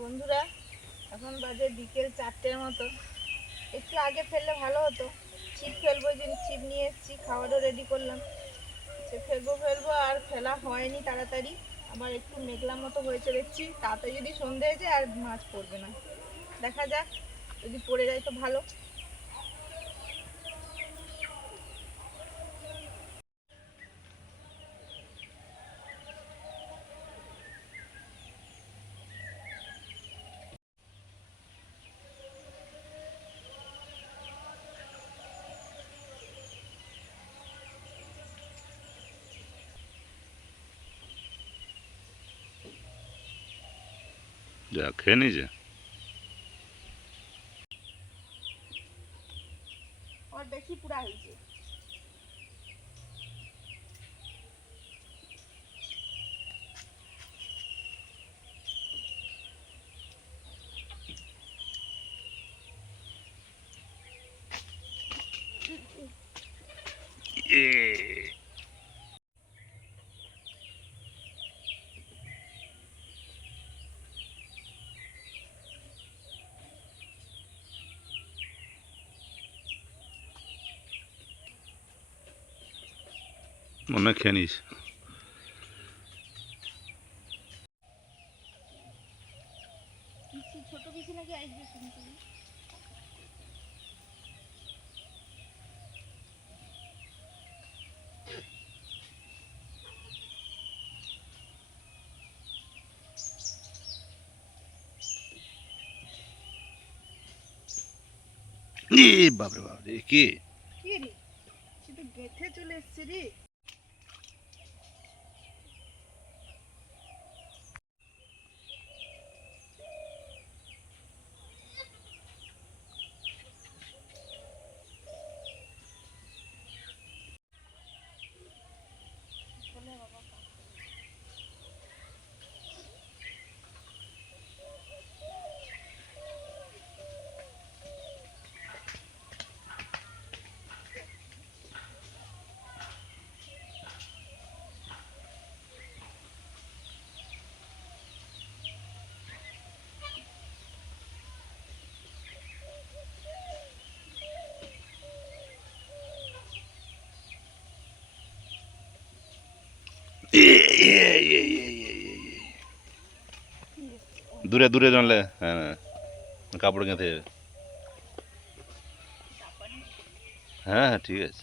বন্ধুরা, এখন বাজে বিকেল 4টের মতো। একটু আগে ফেললে ভালো হতো। ছিপ ফেলবো, যে ছিপ নিয়ে এসেছি, খাওয়ারও রেডি করলাম। সে ফেলবো আর ফেলা হয়নি তাড়াতাড়ি। আবার একটু মেঘলা মতো হয়েছে দেখছি, তাতে যদি সন্ধে হয়ে যায় আর মাছ পড়বে না। দেখা যাক, যদি পড়ে যায় তো ভালো। যা খেয়ে নিয়েছে। আর দেখি পুরা হয়েছে। মনে খেয়ে নিয়েছে। ছোট পিসি নাকি আসবে শুনতে। বাপরে বাপরে, কে রে? সে তো গেথে চলে এসছে রে। দূরে দূরে জানলে, হ্যাঁ কাপড় গেঁথে যাবে। হ্যাঁ হ্যাঁ, ঠিক আছে।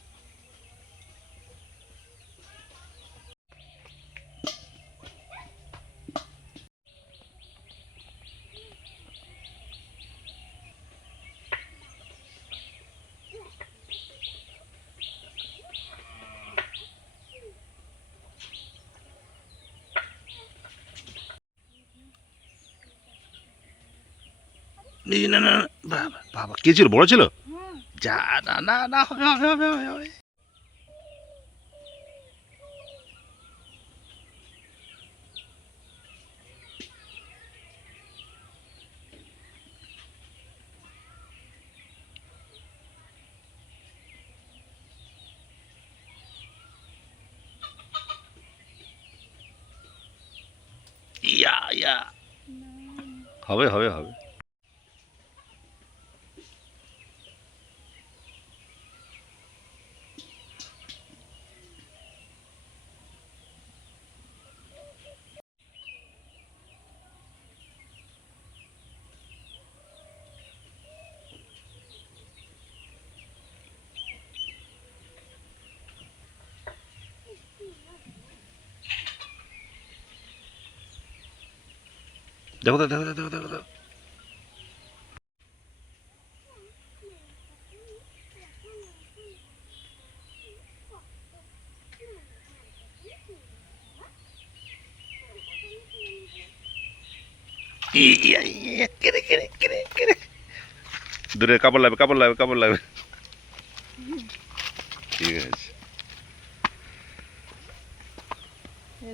না না, বাবা বাবা, কে ছিল? বড় ছিল? যা, না না না, হবে হবে হবে হবে হবে। ইয়া ইয়া, হবে হবে হবে। দেখো তো, দেখো তো, দেখো দেখো দেখো। ইয়া ইয়া, কেরে কেরে কেরে কেরে। দূরে কাপড় লাগবে, কাপড় লাগবে, কাপড় লাগবে। ঠিক আছে।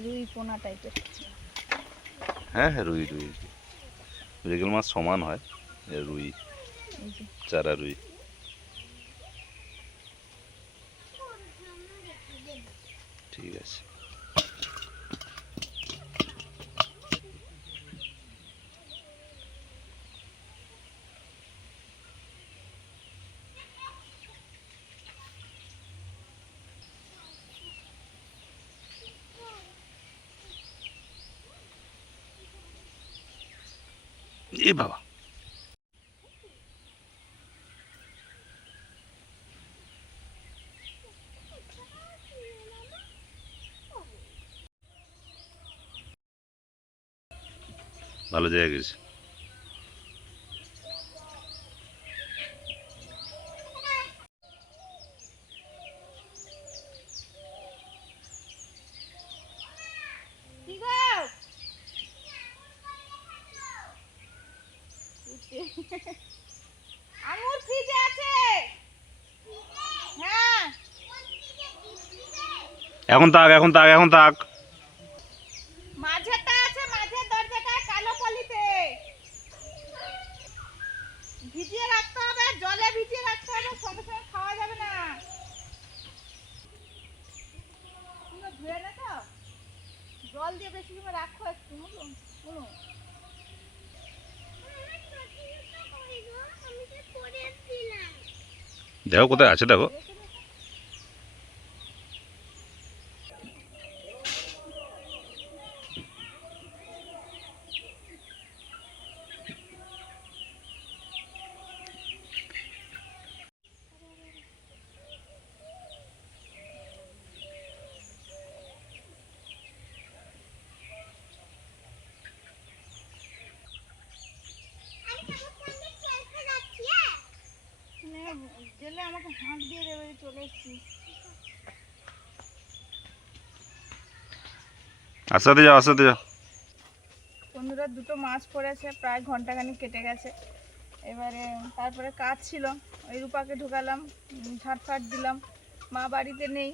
রুই পোনা টাইপের। হ্যাঁ হ্যাঁ, রুই রুই। যেগুলো মাছ সমান হয়, রুই, এই যে চারা রুই। ঠিক আছে। এ বাবা, ভালো জায়গা গেছে। কি গো? আঙুর ফ্রিজে আছে। হ্যাঁ এখন তাক, এখন তাক, এখন তাক। মাঝেটা আছে, মাঝের দরজাটা কালো পলিতে ভিজিয়ে রাখতে হবে, জলে ভিজিয়ে রাখতে হবে, সঙ্গে সঙ্গে খাওয়া যাবে না। তুমি ধুয়ে না তো, জল দিয়ে বেশি সময় রাখো একটু, বুঝুন শুনুন। দেখো কোথায় আছে, দেখো। গেলে আমাকে হাঁক দিয়ে দেবে, চলে এসছি। আস্তে যাও, আস্তে যাও। বন্ধুরা দুটো মাছ পড়েছে, প্রায় ঘন্টাখানিক কেটে গেছে। এবারে তারপরে কাজ ছিল, ওই রূপাকে ঢুকালাম, ঝাঁট ফাট দিলাম। মা বাড়িতে নেই,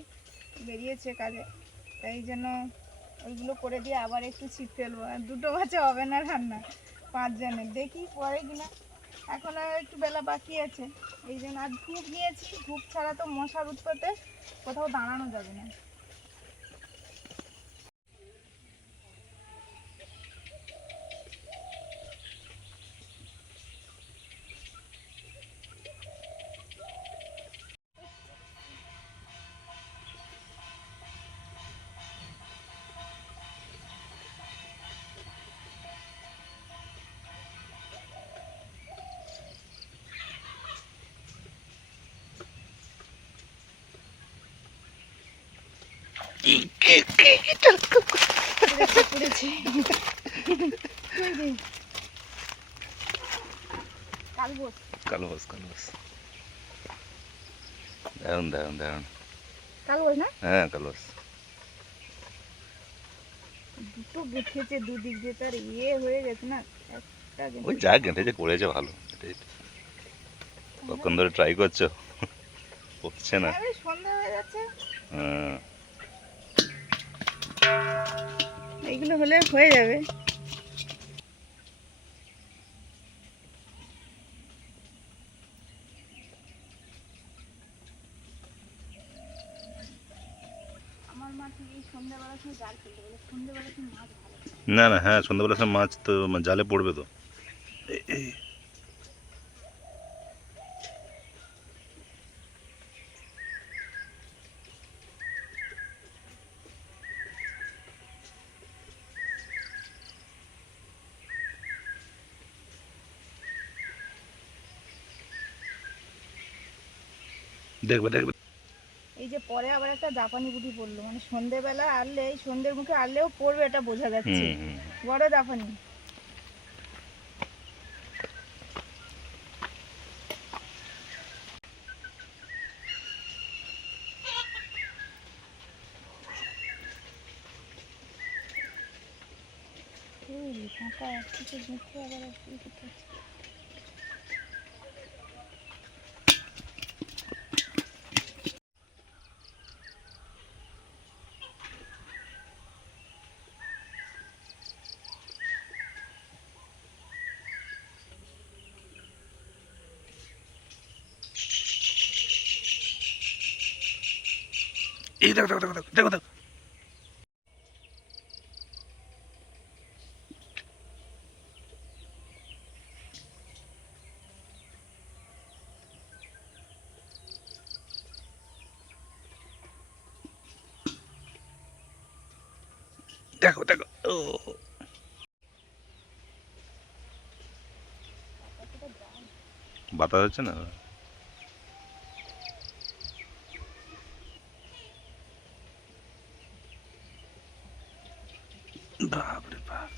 বেরিয়েছে কাজে, তাই এই জন্য ওইগুলো করে দিয়ে আবার একটু ছিপ ফেলবো। আর দুটো মাছে হবে না রান্না, 5 জনের, দেখি পরে কিনা। এখন আর একটু বেলা বাকি আছে, এই জন্য আর ধূপ নিয়েছি। ধূপ ছাড়া তো মশার উৎপাতে কোথাও দাঁড়ানো যাবে না। পড়েছি কালবো। কালো মাছ, কালো মাছ। দারুন, দারুন, দারুন। কালবো না, হ্যাঁ, কালো মাছ। দুটো গেঁথেছে দুদিক দিয়ে, তার ইয়ে হয়ে গেছে না একটা ওই যা গেঁথেছে করেছে ভালো। এটাই তো। কখন ধরে ট্রাই করছো, হচ্ছে না। আরে সন্ধ্যা হয়ে যাচ্ছে, হ্যাঁ। এইগুলো হলে হয়ে যাবে। আমার মা ঠিক এই সন্ধ্যাবেলা সময় জাল ফেলতে বলে, সন্ধ্যাবেলা সময় মাছ ভালো। না না, হ্যাঁ, সন্ধ্যাবেলা সব মাছ তো জালে পড়বে তো। দেখবে, দেখবে। এই যে পরে আবার একটা জাপানি বুটি পড়লো, মানে সন্ধ্যেবেলা আনলে, এই সন্ধ্যের মুখে আনলেও পড়বে, এটা বোঝা যাচ্ছে। হুম, হুম। বড় জাপানি। ফাঁকা একদিকে দেখতে আবার একদিকে করতে হচ্ছে। এই দেখো দেখো দেখো দেখো দেখো দেখো দেখো দেখো ও বাতাস হচ্ছে না বাপরে বাপ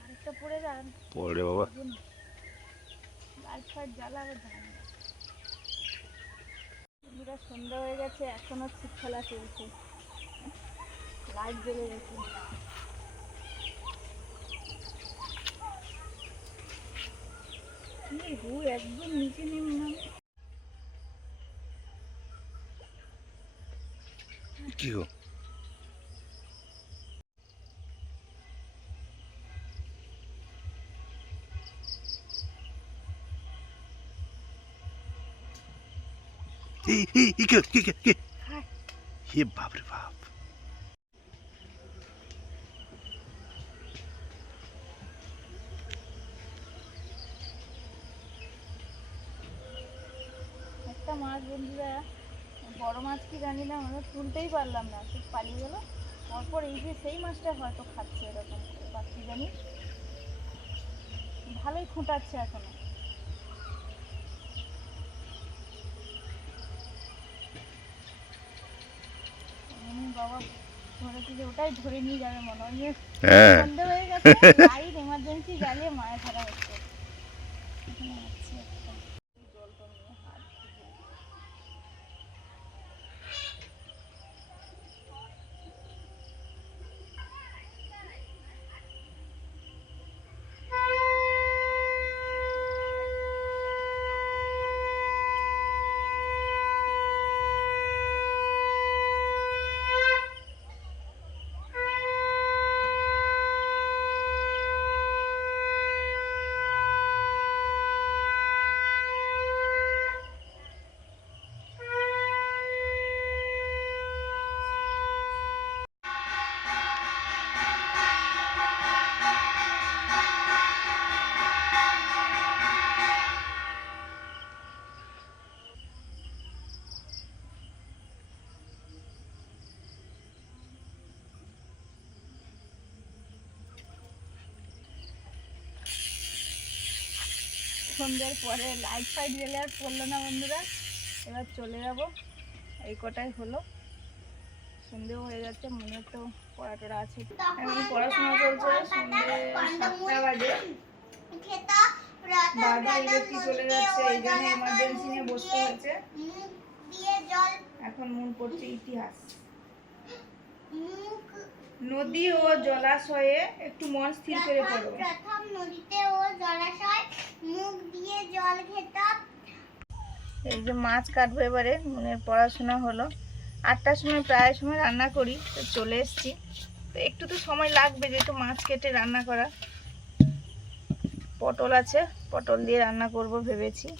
আরেকটা পড়ে যান, পরে বাবা লাইট ফাইট জ্বালাবে ধান। বন্ধুরা সন্ধ্যা হয়ে গেছে, এখনো ছিপ খেলা চলছে, লাইট জ্বলে গেছে। একদম নিচে নেমে নামে। কি গো কি হে বাপরে বাপ একটা মাছ বন্ধুরা, বড় মাছ কি জানি না, আমরা তুলতেই পারলাম না, সব পালিয়ে গেল। তারপর এই যে সেই মাছটা হয়তো খাচ্ছে এরকম করে, বা কি জানি, ভালোই খুঁটাচ্ছে এখনো। বাবা ধরেছে যে ওটাই ধরে নিয়ে যাবে মনে হয়। হ্যাঁ সন্ধে হয়ে গেছে, লাইট এমার্জেন্সি জ্বালিয়ে মাছ ধরা হচ্ছে। এখানে আছে একটা, জলটা নিয়ে হাত ধুবো। সন্ধ্যের পরে লাইট ফাইট গেলে আর পড়লো না বন্ধুরা, এবার চলে যাব। এই কটাই হলো, সন্ধ্যেও হয়ে যাচ্ছে, মনে তো পড়া টড়া আছে। এখন পড়াশোনা চলছে, সন্ধ্যে 7টা বাজে। বাবা ইলেকট্রিক চলে যাচ্ছে, এই জন্য এমার্জেন্সি নিয়ে বসতে হয়েছে। এখন মন পড়ছে ইতিহাস। নদী ও জলাশয়ে একটু মন স্থির করে পড়ো। প্রথম নদীতে ও জলাশয় মুখ দিয়ে জল খেতাম। এই যে মাছ কাটবো এবারে, মনের পড়াশোনা হলো। 8টার সময় প্রায় সময় রান্না করি, তো চলে এসেছি। তো একটু তো সময় লাগবে যেহেতু মাছ কেটে রান্না করা। পটল আছে, পটল দিয়ে রান্না করব ভেবেছি।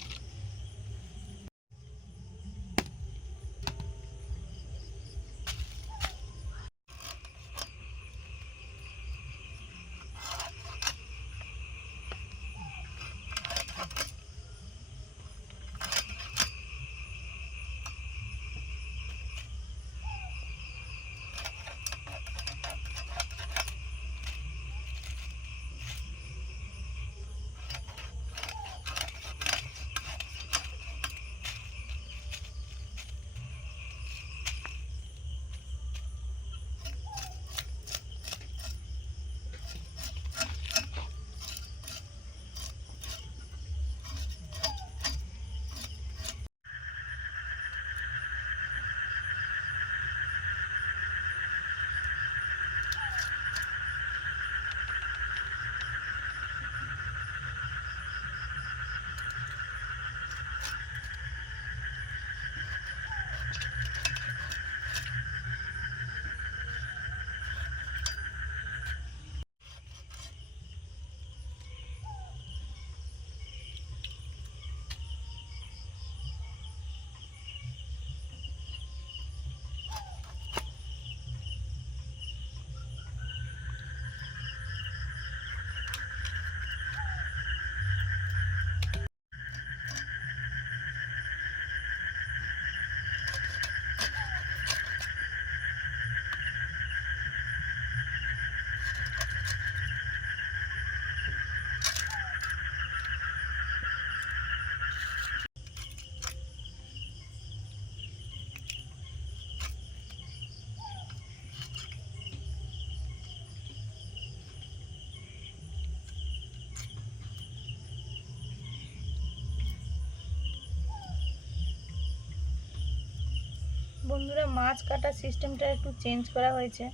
বন্ধুরা মাছ কাটার সিস্টেমটা একটু চেঞ্জ করা হয়েছে।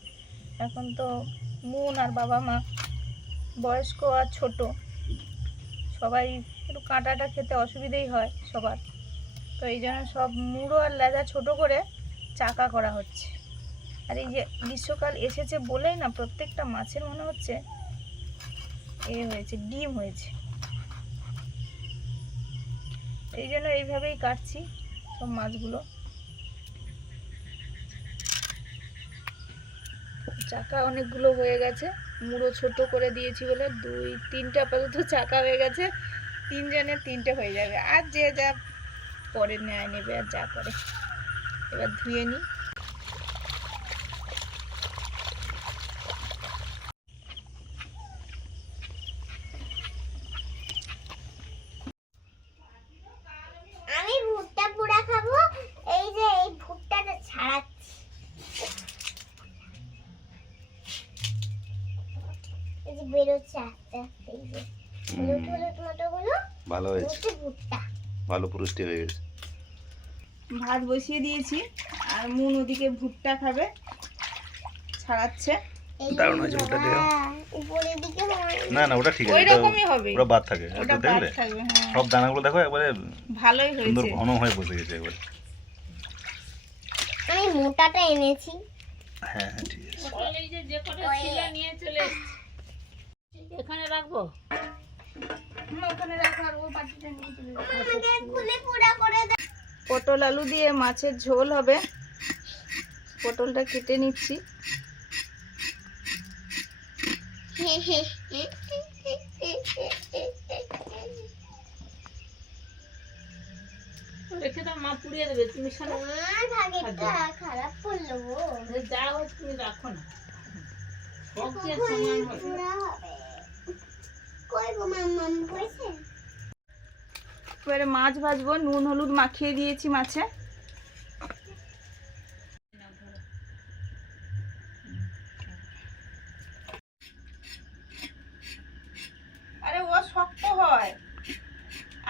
এখন তো মুন আর বাবা মা বয়স্ক আর ছোট সবাই একটু কাঁটাটা খেতে অসুবিধেই হয় সবার, তো এই জন্য সব মুড়ো আর লেজা ছোট করে চাকা করা হচ্ছে। আর এই যে গ্রীষ্মকাল এসেছে বলেই না প্রত্যেকটা মাছের মনে হচ্ছে হয়েছে, ডিম হয়েছে। এই জন্য এইভাবেই কাটছি সব মাছগুলো। চাকা অনেকগুলো হয়ে গেছে, মুড়ো ছোট করে দিয়েছি বলে 2-3টা আপাতত চাকা হয়ে গেছে। 3 জনের 3টে হয়ে যাবে, আর যে যা পরে নেবে আর যা করে। এবার ধুয়ে নিই। আমি ভুট্টা পোড়া খাবো। এই যে এই ভুট্টাটা ছাড়াচ্ছি, এই যে বেরোচ্ছে আস্তে আস্তে, এই যে হলুদ হলুদ মতোগুলো ভালো হয়েছে, হচ্ছে ভুট্টা। ভালো পুরুষ্টি হয়ে গেছে। ভাত বসিয়ে দিয়েছি আর মুন ওদিকে ভুট্টা খাবে, ছাড়াচ্ছে। এই দারুণ হয়েছে ভুট্টা দিয়ে। উপরের দিকে হয় না না ওটা ঠিক আছে, ওই রকমই হবে, ওটা বাদ থাকে। ওটা এটা বাদ দেখলে থাকবে। হ্যাঁ, সব দানাগুলো দেখো একবারে ভালোই সুন্দর হয়েছে। ঘন হয়ে বসে গেছে একবারে। আমি মোটাটা এনেছি। হ্যাঁ হ্যাঁ ঠিক আছে। এই যে কটা ছিল নিয়ে চলে এসেছি। এখানে রাখবো, ওখানে রাখো, আর ও বাটিটা নিয়ে চলে যাবো। আমাকে খুলে পোড়া করে দাও। পটল আলু দিয়ে মাছের ঝোল হবে। পটলটা কেটে নিচ্ছি। রেখে দাও, মা পুড়িয়ে দেবে। তুমি আমার ভাগেরটা খারাপ করলো গো। যাও, তুমি রাখো না, কখন পোড়া হবে? কই গো মাম্মাম হয়েছে? এবারে মাছ ভাজবো, নুন হলুদ মাখিয়ে দিয়েছি মাছে। আরে ও শক্ত হয়,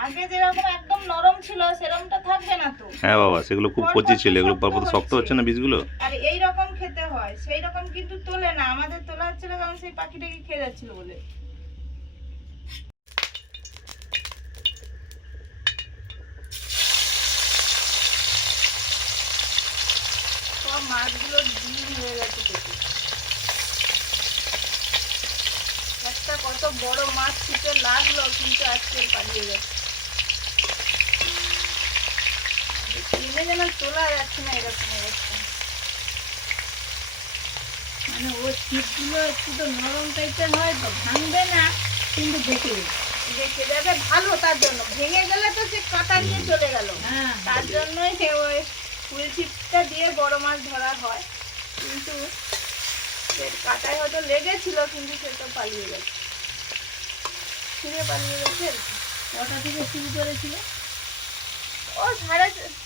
আগে যেরকম একদম নরম ছিল সেরকমটা থাকবে না তো। হ্যাঁ বাবা, সেগুলো খুব কচি ছিল, এগুলো পরপর শক্ত হচ্ছে না বীজগুলো। আর এই রকম খেতে হয়, সেই রকম কিন্তু তোলে না। আমাদের তোলা হচ্ছিল কারণ সেই পাখিটাকে খেয়ে যাচ্ছিল বলে। সব মাছগুলো ডিম হয়ে গেছে পেটে। একটা কত বড় মাছ ছিটে লাগলো, কিন্তু আজকে পালিয়ে গেছে। কিনে যেন তোলা যাচ্ছে না এরকম অবস্থা। মানে ও ছিপগুলো একটু তো নরম টাইপের হয়, তো ভাঙবে না, কিন্তু দেখে যাবে ভালো। তার জন্য ভেঙে গেলে তো সে কাঁটা নিয়ে চলে গেল। তার জন্যই ওই ফুল ছিপটা দিয়ে বড় মাছ ধরা হয়, কিন্তু সে কাঁটায় হয়তো লেগেছিল, কিন্তু সে তো পালিয়ে গেছে, ছিঁড়ে পালিয়ে গেছে। কটা থেকে শুরু করেছিল? ও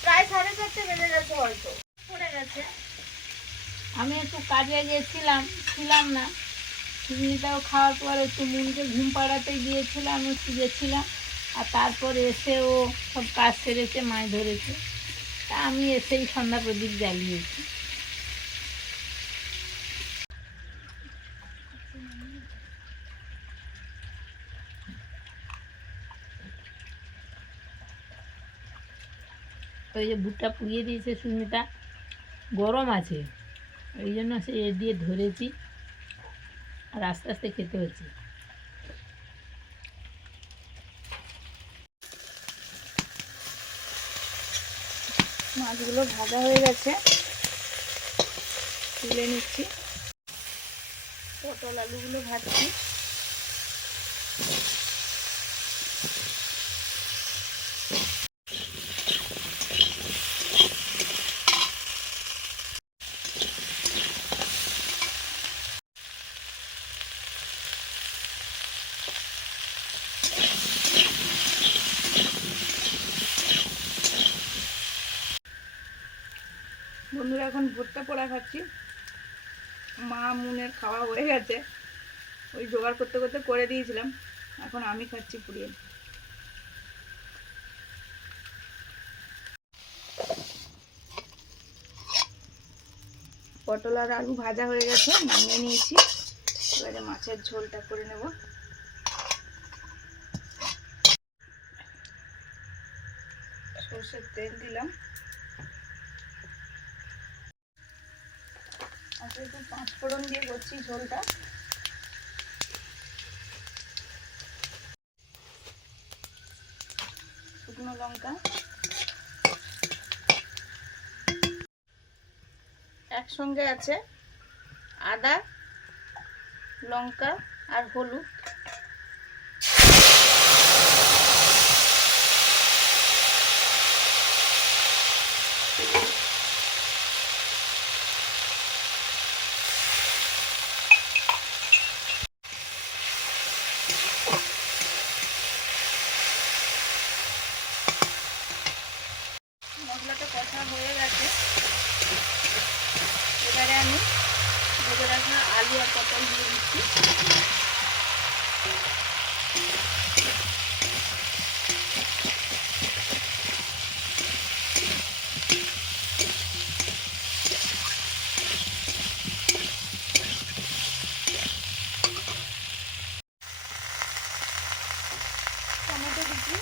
প্রায় 4:30 বেজে গেছে, হয়তো পড়ে গেছে। আমি একটু কাজে ছিলাম না। সুমিতাও খাওয়ার পর একটু মুনকে ঘুম পাড়াতে গিয়েছিলাম, একটু গেছিলাম। আর তারপর এসে ও সব কাজ সেরেছে, মাছ ধরেছে। তা আমি এসেই সন্ধ্যা প্রদীপ জ্বালিয়েছি। ওই যে ভুট্টা পুড়িয়ে দিয়েছে সুমিতা, গরম আছে, এই জন্য সে এ দিয়ে ধরেছি আর আস্তে আস্তে খেতে হচ্ছে। মাছগুলো ভাজা হয়ে গেছে, তুলে নিচ্ছি। পটল আলুগুলো ভাজছি। বন্ধুরা এখন ভুট্টা পোড়া খাচ্ছি। মা মুনের খাওয়া হয়ে গেছে, ওই জোগাড় করতে করতে করে দিয়েছিলাম, এখন আমি খাচ্ছি পুড়িয়ে। পটল আর আলু ভাজা হয়ে গেছে, নামিয়ে নিয়েছি। এবারে মাছের ঝোলটা করে নেব। সরষের তেল দিলাম, আচ্ছা একটু 5 ফোড়ন দিয়ে করছি ঝোলটা। শুকনো লঙ্কা, একসঙ্গে আছে আদা, লঙ্কা আর হলুদ। মশলাটা কষা হয়ে গেছে, এবারে আমি ভেজে রাখা আলু আর পটল দিয়ে দিচ্ছি। টমেটো দিচ্ছি,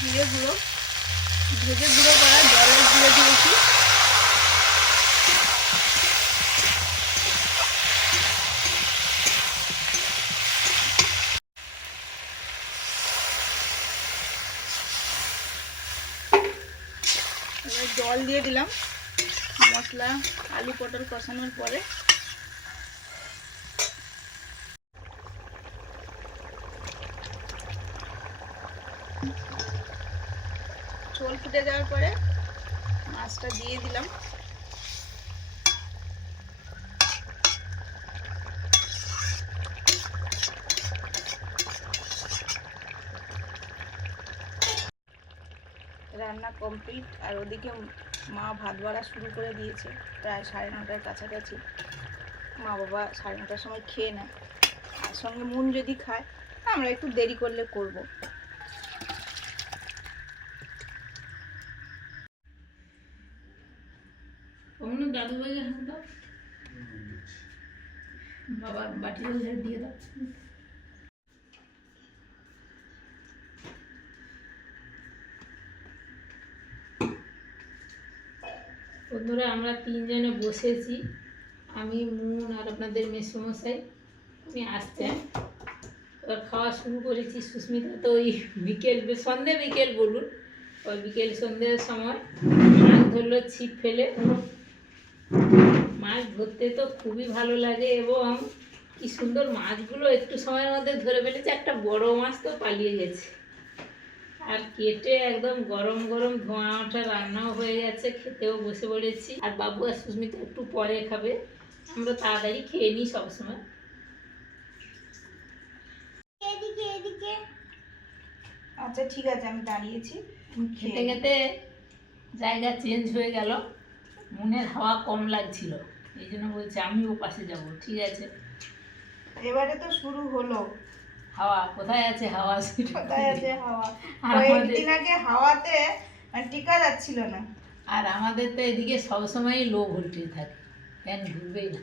জিরে গুঁড়ো, ভেজে গুঁড়ো করা জলের গুঁড়ো দিয়েছি। এবার জল দিয়ে দিলাম মশলা আলু পটল কষানোর পরে। ঝোল ফুটে যাওয়ার পরে মাছটা দিয়ে দিলাম। রান্না কমপ্লিট, আর ওদিকে মা ভাত বাড়া শুরু করে দিয়েছে প্রায় 9:30টার কাছাকাছি। মা বাবা 9:30টার সময় খেয়ে নেয়, আর সঙ্গে মুন যদি খায় আমরা একটু দেরি করলে করব। দাদু বাজে হাত দাও, বাবার বাটি দিয়ে দাও। বন্ধুরা আমরা 3 জনে বসেছি, আমি মুন আর আপনাদের মেসোমশাই, উনি আসছেন। এবার খাওয়া শুরু করেছি। সুস্মিতা তো ওই বিকেল সন্ধে বিকেল বলুন, ওই বিকেল সন্ধ্যের সময় মাছ ধরলো ছিপ ফেলে। মাছ ধরতে তো খুবই ভালো লাগে, এবং কি সুন্দর মাছগুলো একটু সময়ের মধ্যে ধরে ফেলেছে। একটা বড় মাছ তো পালিয়ে গেছে, আর কেটে একদম গরম গরম ধোঁয়া ওঠা রান্নাও হয়ে গেছে, খেতেও বসে পড়েছি। আর বাবু আর সুস্মিতা একটু পরে খাবে, আমরা তাড়াতাড়ি খেয়ে নিই সবসময়। এদিকে এদিকে আচ্ছা ঠিক আছে, আমি দাঁড়িয়েছি, তুমি খেতে খেয়ে খেতে জায়গা চেঞ্জ হয়ে গেল, মনের হাওয়া কম লাগছিল, এই জন্য বলছি আমিও পাশে যাব। ঠিক আছে, এবারে তো শুরু হলো। হাওয়া কোথায় আছে? হাওয়া কোথায় আছে হাওয়া? আর আমাদের কয়েকদিন আগে হাওয়াতে টিকা যাচ্ছিল না। আর আমাদের তো এদিকে সবসময়ই লো ভোল্টেজ থাকে, ফ্যান ঘুরবেই না।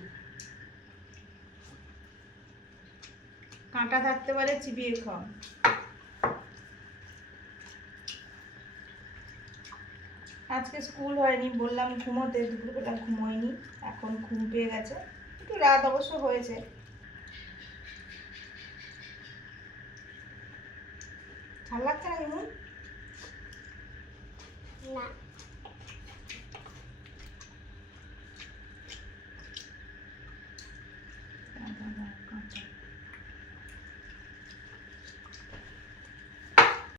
কাঁটা থাকতে পারে, চিবিয়ে খাও। আজকে স্কুল হয়নি, বললাম ঘুমোতে, দুপুরবেলা ঘুমোয়নি, এখন ঘুম পেয়ে গেছে, একটু রাত অবশ্য হয়েছে। ঠান্ডা লাগছে না? না